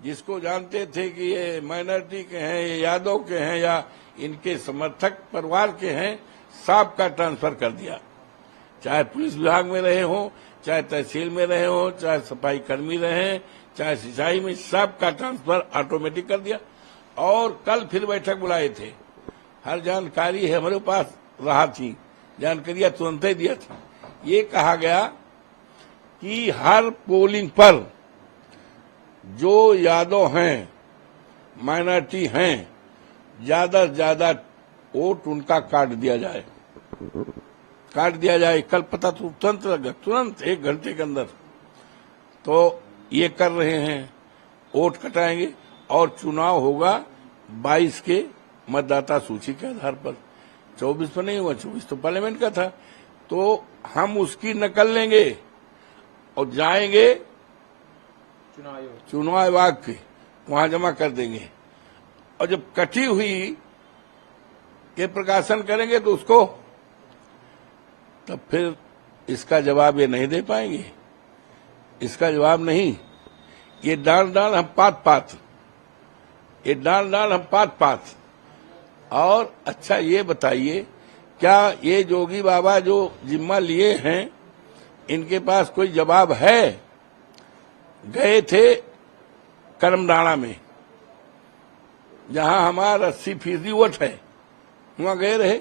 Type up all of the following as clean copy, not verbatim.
जिसको जानते थे कि ये माइनॉरिटी के हैं, ये यादव के हैं या इनके समर्थक परिवार के हैं, सब का ट्रांसफर कर दिया। चाहे पुलिस विभाग में रहे हों, चाहे तहसील में रहे हों, चाहे सफाई कर्मी रहे, चाहे सिंचाई में, सब का ट्रांसफर ऑटोमेटिक कर दिया। और कल फिर बैठक बुलाए थे, हर जानकारी है हमारे पास रहा थी, जानकारियां तुरंत ही दिया था। ये कहा गया कि हर पोलिंग पर जो यादव हैं, माइनॉरिटी हैं, ज्यादा से ज्यादा वोट उनका काट दिया जाए, काट दिया जाए। कल पता तो तुरंत लगा, तुरंत 1 घंटे के अंदर। तो ये कर रहे हैं, वोट कटाएंगे और चुनाव होगा 22 के मतदाता सूची के आधार पर। 24 पर नहीं हुआ, 24 तो पार्लियामेंट का था। तो हम उसकी नकल लेंगे और जाएंगे चुनाव आयोग के, वहां जमा कर देंगे। और जब कटी हुई के प्रकाशन करेंगे तो उसको तब फिर इसका जवाब ये नहीं दे पाएंगे, इसका जवाब नहीं। ये डाल डाल हम पात पात, ये डाल डाल हम पात पात। और अच्छा ये बताइए, क्या ये जोगी बाबा जो जिम्मा लिए हैं, इनके पास कोई जवाब है? गए थे करमडाड़ा में, जहां हमारा 80% वोट है, वहां गए रहे,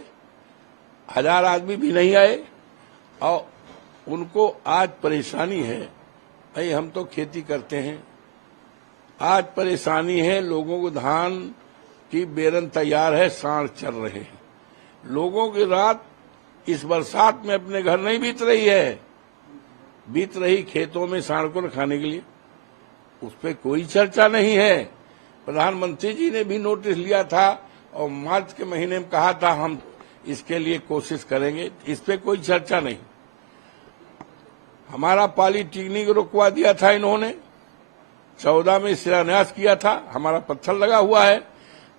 1000 आदमी भी नहीं आए। और उनको आज परेशानी है, भाई हम तो खेती करते हैं, आज परेशानी है, लोगों को धान की बेरन तैयार है, सांड चल रहे हैं। लोगों की रात इस बरसात में अपने घर नहीं बीत रही है, बीत रही खेतों में सांड को खाने के लिए। उस पर कोई चर्चा नहीं है। प्रधानमंत्री जी ने भी नोटिस लिया था और मार्च के महीने में कहा था हम इसके लिए कोशिश करेंगे, इस पे कोई चर्चा नहीं। हमारा पॉलीटेक्निक रुकवा दिया था इन्होंने, 14 में शिलान्यास किया था, हमारा पत्थर लगा हुआ है,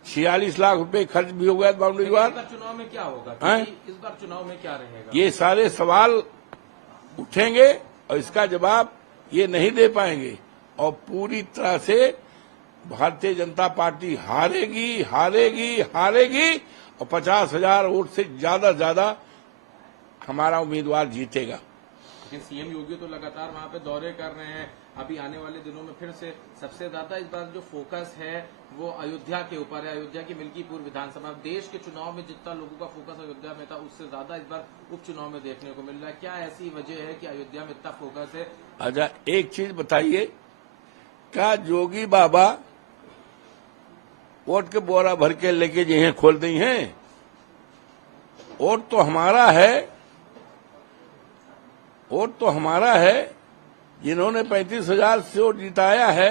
46 लाख रुपए खर्च भी हो गया बाउंड्री वाल। चुनाव में क्या होगा, इस बार चुनाव में क्या रहेगा? ये सारे सवाल उठेंगे और इसका जवाब ये नहीं दे पाएंगे। और पूरी तरह से भारतीय जनता पार्टी हारेगी, हारेगी, हारेगी और 50,000 वोट से ज्यादा हमारा उम्मीदवार जीतेगा। लेकिन सीएम योगी तो लगातार वहां पे दौरे कर रहे हैं। अभी आने वाले दिनों में फिर से सबसे ज्यादा इस बार जो फोकस है वो अयोध्या के ऊपर है, अयोध्या की मिल्कीपुर विधानसभा। देश के चुनाव में जितना लोगों का फोकस अयोध्या में था, उससे ज्यादा इस बार उपचुनाव में देखने को मिल रहा है। क्या ऐसी वजह है कि अयोध्या में इतना फोकस है? अच्छा एक चीज बताइए, क्या जोगी बाबा वोट के बोरा भर के लेके जगह खोल दी हैं? वोट तो हमारा है, वोट तो हमारा है, जिन्होंने 35,000 से वोट जिताया है,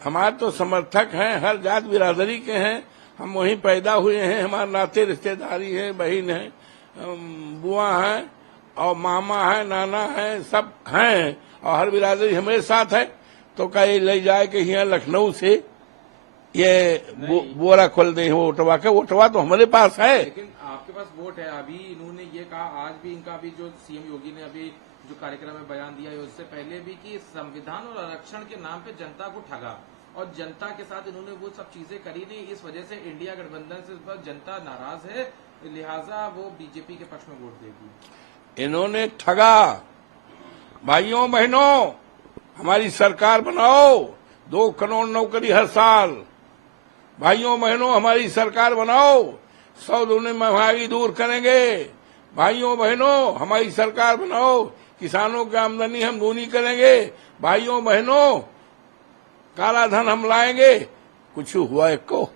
हमारे तो समर्थक हैं, हर जात बिरादरी के हैं, हम वहीं पैदा हुए हैं, हमारे नाते रिश्तेदारी है, बहन है, बुआ है और मामा है, नाना है, सब हैं और हर बिरादरी हमारे साथ है। तो क्या ये ले जाए कि यहाँ लखनऊ से ये बोरा खोल दे वोटवा के? वोटवा तो हमारे पास है। लेकिन आपके पास वोट है। अभी इन्होंने ये कहा, आज भी इनका भी जो सीएम योगी ने अभी जो कार्यक्रम में बयान दिया है, उससे पहले भी कि संविधान और आरक्षण के नाम पे जनता को ठगा और जनता के साथ इन्होंने वो सब चीजें करी नहीं। इस वजह से इंडिया गठबंधन से इस बार जनता नाराज है, लिहाजा वो बीजेपी के पक्ष में वोट देगी। इन्होंने ठगा। भाइयों बहनों, हमारी सरकार बनाओ, 2 करोड़ नौकरी हर साल। भाइयों बहनों, हमारी सरकार बनाओ, 100 दूनी महंगाई दूर करेंगे। भाइयों बहनों, हमारी सरकार बनाओ, किसानों की आमदनी हम दूनी करेंगे। भाइयों बहनों, काला धन हम लाएंगे। कुछ हुआ एक को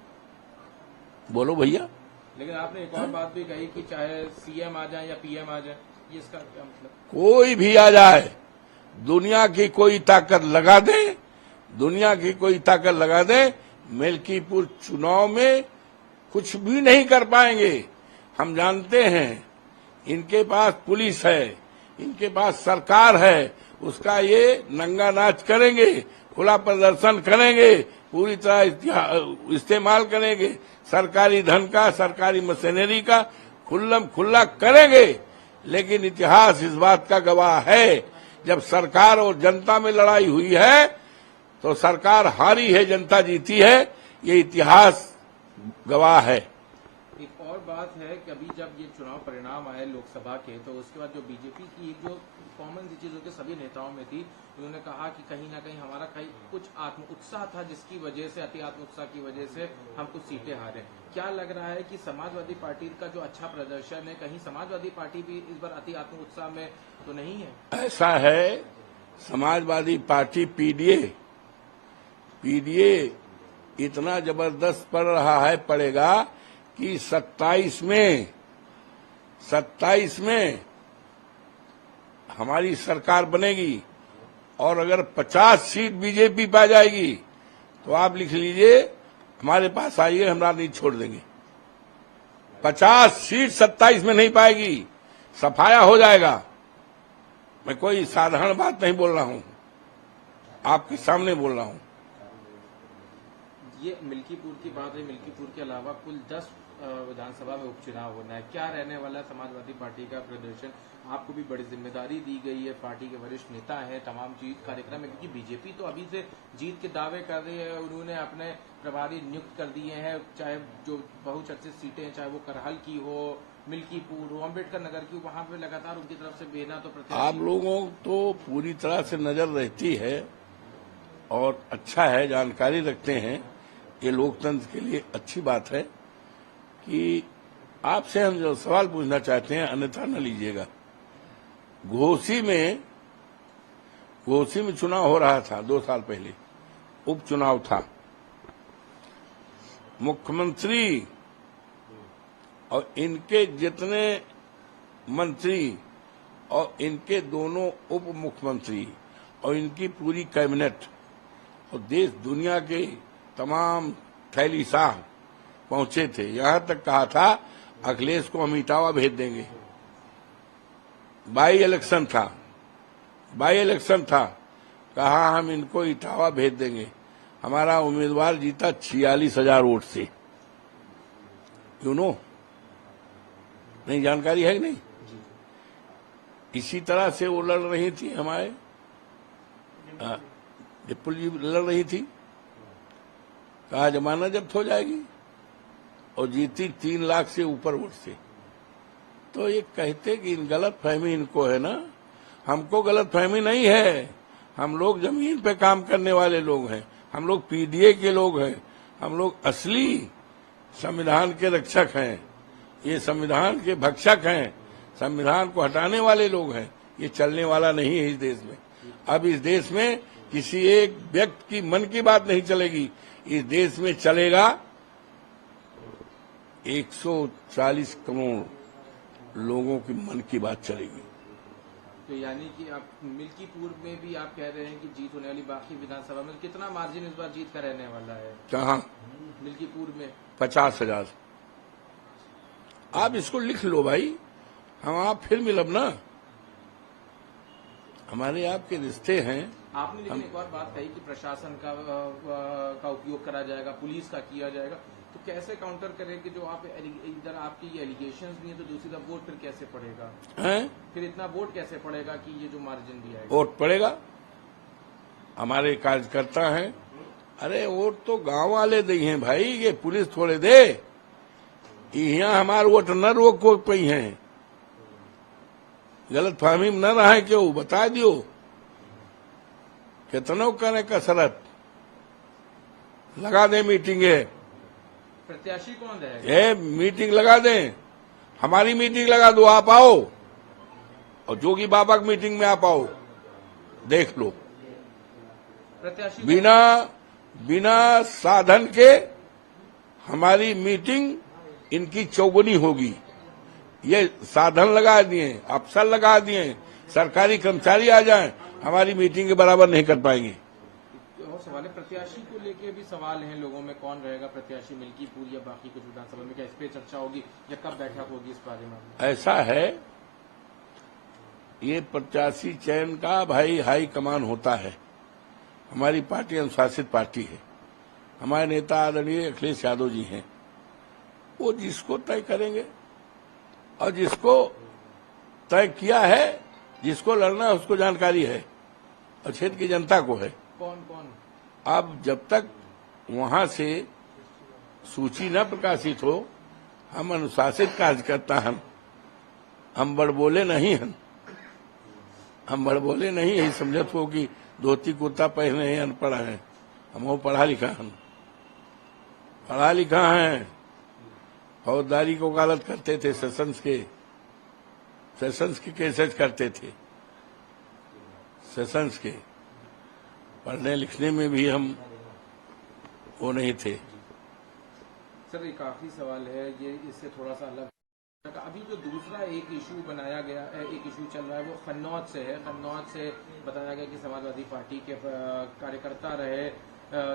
बोलो भैया। लेकिन आपने एक और बात भी कही कि चाहे सीएम आ जाए या पीएम आ जाए, ये इसका क्या मतलब? कोई भी आ जाए, दुनिया की कोई ताकत लगा दे, दुनिया की कोई ताकत लगा दे, मिल्कीपुर चुनाव में कुछ भी नहीं कर पाएंगे। हम जानते हैं इनके पास पुलिस है, इनके पास सरकार है, उसका ये नंगा नाच करेंगे, खुला प्रदर्शन करेंगे, पूरी तरह इस्तेमाल करेंगे, सरकारी धन का, सरकारी मशीनरी का खुल्लम खुल्ला करेंगे। लेकिन इतिहास इस बात का गवाह है, जब सरकार और जनता में लड़ाई हुई है तो सरकार हारी है, जनता जीती है, ये इतिहास गवाह है। एक और बात है कि अभी जब ये चुनाव परिणाम आए लोकसभा के, तो उसके बाद जो बीजेपी की एक जो कॉमन सी चीज के सभी नेताओं में थी, उन्होंने कहा कि कहीं ना कहीं हमारा कुछ आत्म उत्साह था, जिसकी वजह से, अति आत्म उत्साह की वजह से हम कुछ सीटें हारे। क्या लग रहा है कि समाजवादी पार्टी का जो अच्छा प्रदर्शन है, कहीं समाजवादी पार्टी भी इस बार अति आत्म उत्साह में तो नहीं है? ऐसा है, समाजवादी पार्टी पीडीए इतना जबरदस्त पड़ रहा है, पड़ेगा कि 27 में हमारी सरकार बनेगी, और अगर 50 सीट बीजेपी पा जाएगी तो आप लिख लीजिए, हमारे पास आइए, हम राजनीति छोड़ देंगे। 50 सीट 27 में नहीं पाएगी, सफाया हो जाएगा। मैं कोई साधारण बात नहीं बोल रहा हूं, आपके सामने बोल रहा हूं। ये मिल्कीपुर की बात है, मिल्कीपुर के अलावा कुल 10 विधानसभा में उपचुनाव होना है। क्या रहने वाला समाजवादी पार्टी का प्रदर्शन? आपको भी बड़ी जिम्मेदारी दी गई है, पार्टी के वरिष्ठ नेता हैं, तमाम जीत कार्यक्रम है, क्योंकि बीजेपी तो अभी से जीत के दावे कर रही है। उन्होंने अपने प्रभारी नियुक्त कर दिए हैं, चाहे जो बहुचर्चित सीटें, चाहे वो करहल की हो, मिल्कीपुर हो, अम्बेडकर नगर की, वहां पे लगातार उनकी तरफ से बेना तो प्रत्याशी। आप लोगों तो पूरी तरह से नजर रहती है और अच्छा है, जानकारी रखते हैं, ये लोकतंत्र के लिए अच्छी बात है कि आपसे हम जो सवाल पूछना चाहते हैं, अन्यथा न लीजिएगा। घोसी में चुनाव हो रहा था 2 साल पहले, उपचुनाव था। मुख्यमंत्री और इनके जितने मंत्री और इनके दोनों उप मुख्यमंत्री और इनकी पूरी कैबिनेट और देश दुनिया के तमाम थैलीशाह पहुंचे थे। यहां तक कहा था अखिलेश को हम इटावा भेज देंगे। बाई इलेक्शन था, कहा हम इनको इटावा भेज देंगे। हमारा उम्मीदवार जीता 46,000 वोट से। यू नो, नहीं जानकारी है कि नहीं? इसी तरह से वो लड़ रही थी, हमारे डिप्पल जी लड़ रही थी, कहा जमाना जब्त हो जाएगी, और जीती 3 लाख से ऊपर वोट से। तो ये कहते कि इन गलत फहमी इनको है ना, हमको गलत फहमी नहीं है। हम लोग जमीन पे काम करने वाले लोग हैं, हम लोग पीडीए के लोग हैं, हम लोग असली संविधान के रक्षक हैं, ये संविधान के भक्षक हैं, संविधान को हटाने वाले लोग हैं। ये चलने वाला नहीं है इस देश में। अब इस देश में किसी एक व्यक्ति की मन की बात नहीं चलेगी, इस देश में चलेगा 140 करोड़ लोगों की मन की बात चलेगी। तो यानी कि आप मिल्कीपुर में भी आप कह रहे हैं कि जीत होने वाली, बाकी विधानसभा में कितना मार्जिन इस बार जीत का रहने वाला है? कहाँ? मिल्कीपुर में 50,000। आप इसको लिख लो भाई, हम आप फिर मिलब ना, हमारे आपके रिश्ते हैं। आपने लेकिन एक और बात कही कि प्रशासन का उपयोग करा जाएगा, पुलिस का किया जाएगा, तो कैसे काउंटर करें कि जो आप इधर आपकी ये एलिगेशंस नहीं है, तो दूसरी तरफ वोट फिर कैसे पड़ेगा? फिर इतना वोट कैसे पड़ेगा कि ये जो मार्जिन दिया है? वोट पड़ेगा, हमारे कार्यकर्ता हैं। अरे वोट तो गांव वाले दे हैं भाई, ये पुलिस थोड़े दे। यहाँ हमारे वोट न रोक पाई हैं, गलत फहमी में न रहे, क्यों बता दियो, कितनों करे कसरत, लगा दे मीटिंग है। प्रत्याशी कौन रहेगा? ये मीटिंग लगा दें, हमारी मीटिंग लगा दो, आप आओ, और जोगी बाबा की मीटिंग में आप आओ, देख लो। प्रत्याशी बिना साधन के हमारी मीटिंग इनकी चौगुनी होगी। ये साधन लगा दिए, अफसर लगा दिए, सरकारी कर्मचारी आ जाएं, हमारी मीटिंग के बराबर नहीं कर पाएंगे। और सवाल है, प्रत्याशी को लेके भी सवाल हैं लोगों में, कौन रहेगा प्रत्याशी मिल्कीपुर या बाकी कुछ विधानसभा में? क्या इस पे चर्चा होगी या कब बैठक होगी इस बारे में? ऐसा है, ये प्रत्याशी चयन का भाई हाई कमान होता है। हमारी पार्टी अनुशासित पार्टी है, हमारे नेता आदरणीय अखिलेश यादव जी हैं, वो जिसको तय करेंगे, और जिसको तय किया है, जिसको लड़ना है उसको जानकारी है, और क्षेत्र की जनता को है। कौन कौन? अब जब तक वहां से सूची न प्रकाशित हो, हम अनुशासित कार्यकर्ता हैं, हम बड़बोले नहीं हैं। हम बड़बोले नहीं है समझत हो कि धोती कुर्ता पहने हैं, अनपढ़ हैं। हम वो पढ़ा लिखा हैं, पढ़ा लिखा हैं। फौजदारी को वकालत करते थे, सेशंस के केसेस करते थे, सेशंस के। पढ़ने लिखने में भी हम वो नहीं थे। सर एक आखिरी सवाल है, ये इससे थोड़ा सा अलग। अभी जो दूसरा एक इशू बनाया गया है, एक इशू चल रहा है, वो कन्नौज से है। कन्नौज से बताया गया कि समाजवादी पार्टी के कार्यकर्ता रहे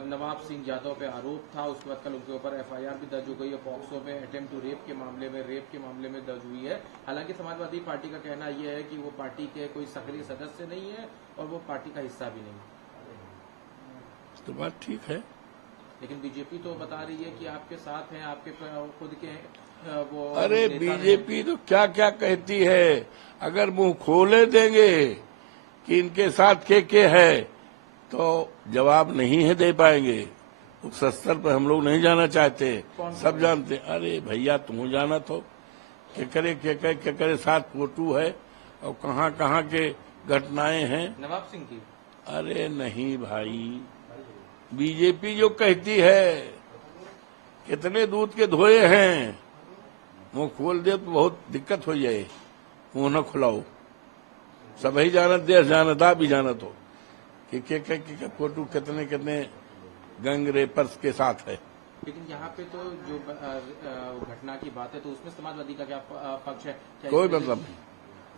नवाब सिंह यादव पे आरोप था। उसके बाद कल उनके ऊपर एफआईआर भी दर्ज हो गई है, पॉक्सो में अटेम्प्ट टू रेप के मामले में, रेप के मामले में दर्ज हुई है। हालांकि समाजवादी पार्टी का कहना यह है कि वो पार्टी के कोई सक्रिय सदस्य नहीं है और वो पार्टी का हिस्सा भी नहीं। तो बात ठीक है, लेकिन बीजेपी तो बता रही है कि आपके साथ हैं, आपके खुद के वो। अरे बीजेपी तो क्या क्या कहती है। अगर मुंह खोले देंगे कि इनके साथ के है तो जवाब नहीं है दे पाएंगे। उस स्तर पर हम लोग नहीं जाना चाहते, सब जानते। अरे भैया तुम जाना तो के साथ फोटो है और कहाँ कहाँ के घटनाएं हैं। नवाब सिंह की। अरे नहीं भाई, बीजेपी जो कहती है कितने दूध के धोए हैं, मुंह खोल दे तो बहुत दिक्कत हो जाए। मुंह न खुलाओ, सब ही जानत, देश जानता भी जानत हो कि के फोटो कितने कितने गैंग रेपर्स के साथ है। लेकिन यहाँ पे तो जो घटना की बात है, तो उसमें समाजवादी का क्या पक्ष है? कोई मतलब नहीं,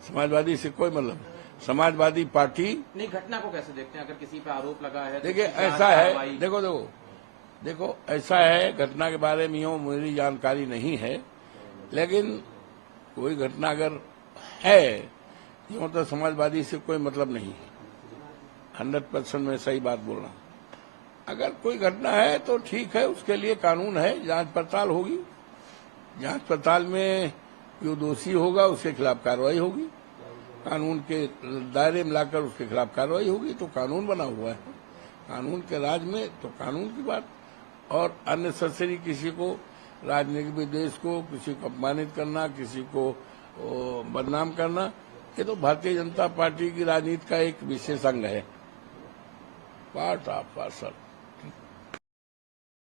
समाजवादी से कोई मतलब नहीं। समाजवादी पार्टी नहीं, घटना को कैसे देखते हैं? अगर किसी पे आरोप लगा है, देखिए ऐसा है, देखो ऐसा है, घटना के बारे में यूं मेरी जानकारी नहीं है, लेकिन कोई घटना अगर है यूं तो समाजवादी से कोई मतलब नहीं है। 100% में सही बात बोल रहा हूं। अगर कोई घटना है तो ठीक है, उसके लिए कानून है, जांच पड़ताल होगी। जांच पड़ताल में जो दोषी होगा उसके खिलाफ कार्रवाई होगी, कानून के दायरे में लाकर उसके खिलाफ कार्रवाई होगी। तो कानून बना हुआ है, कानून के राज में तो कानून की बात। और अननेसेसरी किसी को राजनीतिक विद्वेष को, किसी को अपमानित करना, किसी को बदनाम करना, ये तो भारतीय जनता पार्टी की राजनीति का एक विशेष अंग है, पार्ट ऑफ पार्सल।